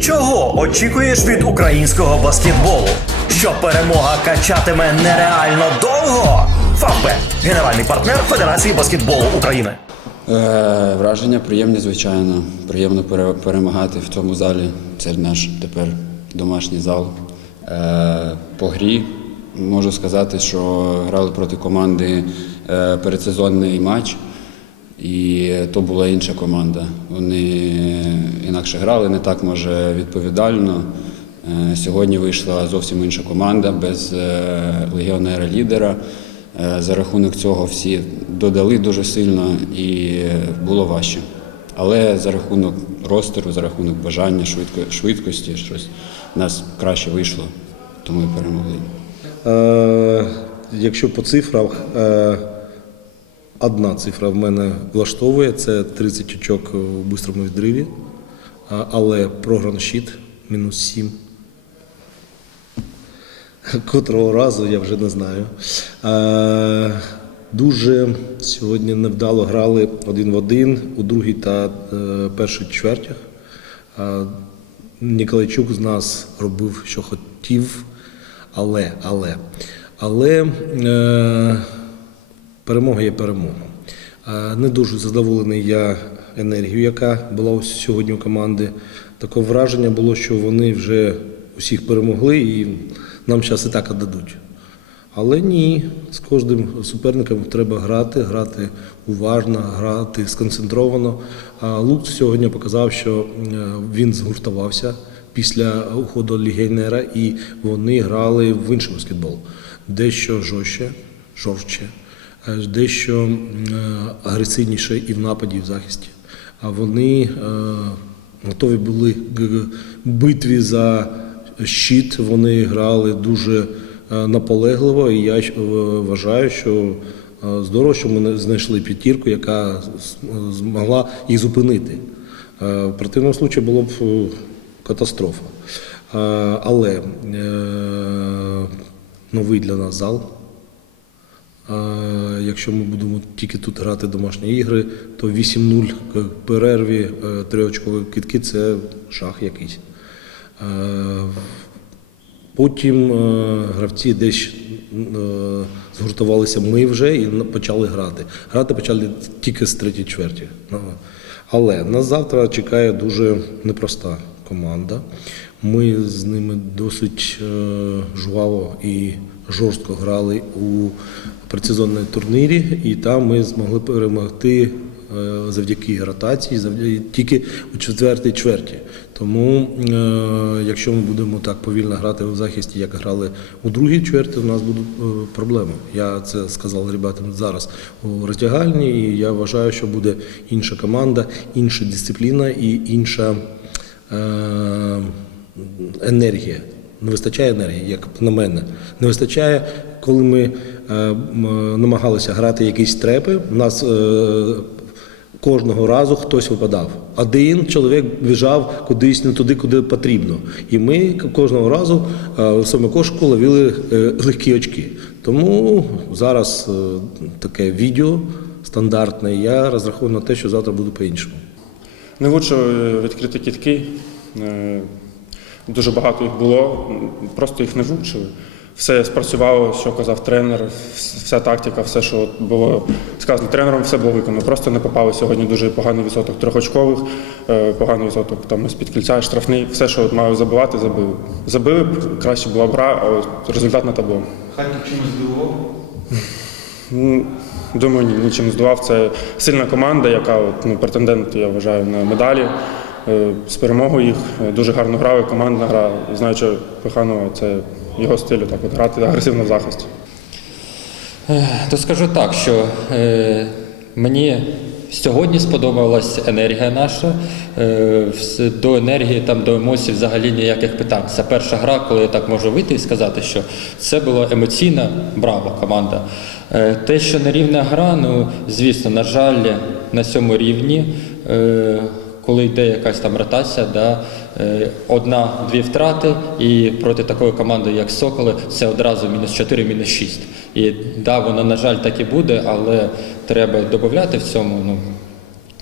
Чого очікуєш від українського баскетболу? Що перемога качатиме нереально довго? Фавбет – генеральний партнер Федерації баскетболу України. Е, враження приємні, звичайно. Приємно пере- перемагати в цьому залі. Це наш тепер домашній зал. Е, по грі можу сказати, що грали проти команди е, передсезонний матч, і то була інша команда. Вони інакше грали, не так може відповідально. Е, Сьогодні вийшла зовсім інша команда без е, легіонера-лідера. Е, За рахунок цього всі додали дуже сильно і було важче. Але за рахунок ростеру, за рахунок бажання, швидко, швидкості, щось в нас краще вийшло, тому і перемогли. Е, якщо по цифрах, е, одна цифра в мене влаштовує це 30 очок у бистрому відриві, але програн щит мінус 7. Котрого разу я вже не знаю. Дуже сьогодні невдало грали один в один у другій та е, першій чвертях. Ніколайчук з нас робив, що хотів, але, але, але е, перемога є перемога. Е, не дуже задоволений я енергією, яка була сьогодні у команди. Таке враження було, що вони вже усіх перемогли і нам зараз і так віддадуть. Але ні, з кожним суперником треба грати, грати уважно, грати сконцентровано. А Лук сьогодні показав, що е, він згуртувався після уходу легіонера, і вони грали в інший баскетбол. Дещо жорстче, жорстче, дещо е, агресивніше і в нападі, і в захисті. А вони е, готові були к битві за щит. Вони грали дуже е, наполегливо, і я вважаю, що здорово, що ми знайшли п'ятірку, яка змогла їх зупинити. В противному випадку було б катастрофа. Але новий для нас зал. Якщо ми будемо тільки тут грати домашні ігри, то 8-0 перерві е, триочкові китки це шах якийсь. Е, Потім е, гравці десь згуртувалися ми вже і почали грати. Грати почали тільки з третьої чверті. Ну, Але нас завтра чекає дуже непроста команда. Ми з ними досить жваво і жорстко грали у предсезонному турнірі, і там ми змогли перемогти е, завдяки ротації, завдяки тільки у четвертій чверті. Тому, е, якщо ми будемо так повільно грати у захисті, як грали у другій чверті, у нас будуть е, проблеми. Я це сказав ребятам зараз у роздягальні, і я вважаю, що буде інша команда, інша дисципліна і інша енергія. Не вистачає енергії, як на мене. Не вистачає, коли ми е, намагалися грати якісь трепи. У нас е, кожного разу хтось випадав. Один чоловік біжав кудись не туди, куди потрібно. І ми кожного разу е, в саме кошку ловили легкі очки. Тому зараз таке відео стандартне. Я розраховую на те, що завтра буде по-іншому. Не влучив е, відкриті кітки. Дуже багато їх було, просто їх не влучили. Все спрацювало, що казав тренер, вся тактика, все, що було сказано тренером, все було виконано. Просто не попали сьогодні дуже поганий відсоток трьохочкових, е, поганий відсоток там з-під кільця, штрафний. Все, що мали забивати, забили. Забили б, краще була гра, а от результат на табло. Харків чимось здивував? Думаю, ні, нічим здував. Це сильна команда, яка ну, претендент, я вважаю, на медалі. Е, З перемогою їх е, дуже гарно грали, командна гра. Знаючи Пиханова, це його стилю так от грати агресивно в захисті. Е, То скажу так, що мені сьогодні сподобалась енергія наша. До енергії, там, до емоцій взагалі ніяких питань. Це перша гра, коли я так можу вийти і сказати, що це була емоційна, браво команда. Те, що нерівна гра, ну звісно, на жаль, на цьому рівні. Коли йде якась там ротація, да, е, одна-дві втрати, і проти такої команди, як Соколи, це одразу мінус 4, мінус 6. І да, воно, на жаль, так і буде, але треба додати в цьому. Ну,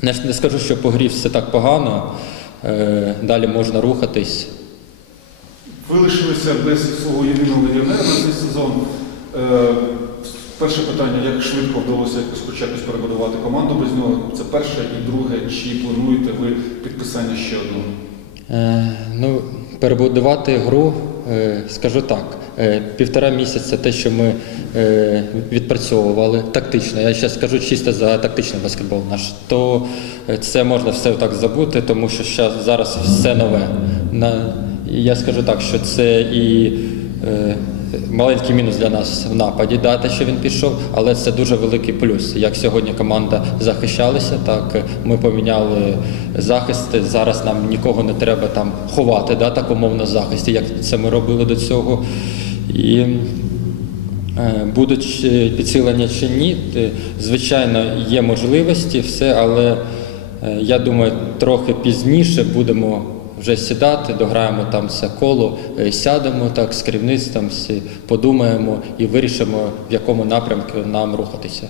не, не скажу, що по грі все так погано. е, далі можна рухатись. Ви лишилися без свого єдиного легіонера цей сезон. Е, Перше питання, як швидко вдалося якось хоча б перебудувати команду без нього? Це перше. І друге, чи плануєте ви підписання ще одного? Е, ну, перебудувати гру, е, скажу так, е, півтора місяця те, що ми е, відпрацьовували тактично, я ще скажу чисто за тактичний баскетбол наш, то е, це можна все так забути, тому що щас, зараз все нове. На, я скажу так, що це і е, маленький мінус для нас в нападі, да, те, що він пішов, але це дуже великий плюс. Як сьогодні команда захищалася, так е, ми поміняли захист. Зараз нам нікого не треба там ховати, да, так умовно захисті, як це ми робили до цього. І е, будуть е, підсилення чи ні, звичайно, є можливості, все, але е, я думаю, трохи пізніше будемо вже сідати, дограємо там все коло, е, сядемо так з керівництвом, подумаємо і вирішимо, в якому напрямку нам рухатися.